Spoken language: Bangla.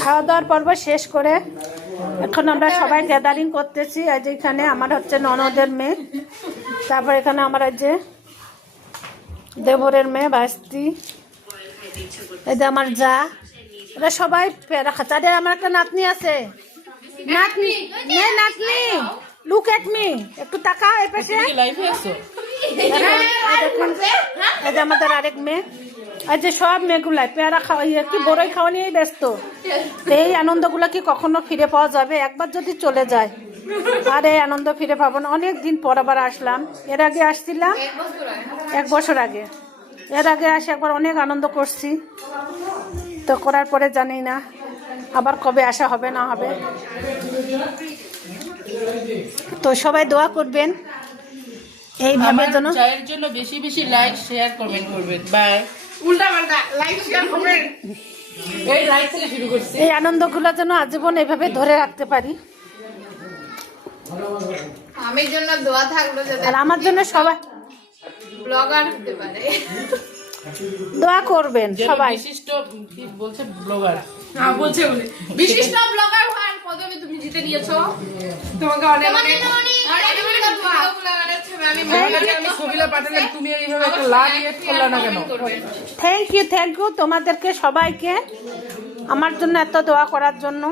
খাওয়া দাওয়ার পর্ব শেষ করে এখন আমরা সবাই গ্যাদারিং করতেছি। আজ এখানে আমার হচ্ছে ননদের মেয়ে, তারপর এখানে আমার আজ যে দেবরের মেয়ে ভাস্তি, এই যে আমার যা, ওরা সবাই পেয়ারা খাচ্ছে। আরে আমার একটা নাতনি আছে, নাতনি নাতনি লুক এট মি, একটু তাকা এই পাশে। এই যে আমাদের আরেক মেয়ে, আর যে সব মেয়েগুলাই পেয়ারা খাওয়া কি বড়ই খাওয়া নিয়েই ব্যস্ত। এই আনন্দগুলো কি কখনো ফিরে পাওয়া যাবে? একবার যদি চলে যায় আর এই আনন্দ ফিরে পাবো না। অনেক দিন পর আবার আসলাম, এর আগে আসছিলাম 1 বছর আগে, এর আগে আসে একবার অনেক আনন্দ করছি, তো করার পরে জানি না আবার কবে আসা হবে না হবে। তো সবাই দোয়া করবেন এইভাবে যেন। চায়ের জন্য বেশি বেশি লাইক শেয়ার কমেন্ট করবেন। বাই। উল্টা পাল্টা লাইক শেয়ার কমেন্ট, এই লাইক থেকে শুরু করছি। এই আনন্দগুলো যেন আজীবন এভাবে ধরে রাখতে পারি। আমার জন্য দোয়া থাকলো যাতে আর আমার জন্য সবাই ব্লগার হতে পারে, দোয়া করবেন সবাই। বিশিষ্ট কি বলছে ব্লগার, হ্যাঁ বলছে বলে বিশিষ্ট ব্লগার হওয়ার পদবি তুমি জিতে নিয়েছো। তোমাকে অনেক অনেক আমি ছবিটা পাঠালাম, তুমি এইভাবে একটা লাভ রিয়েক্ট করলা না কেন? থ্যাংক ইউ তোমাদেরকে সবাইকে আমার জন্য এত দোয়া করার জন্য।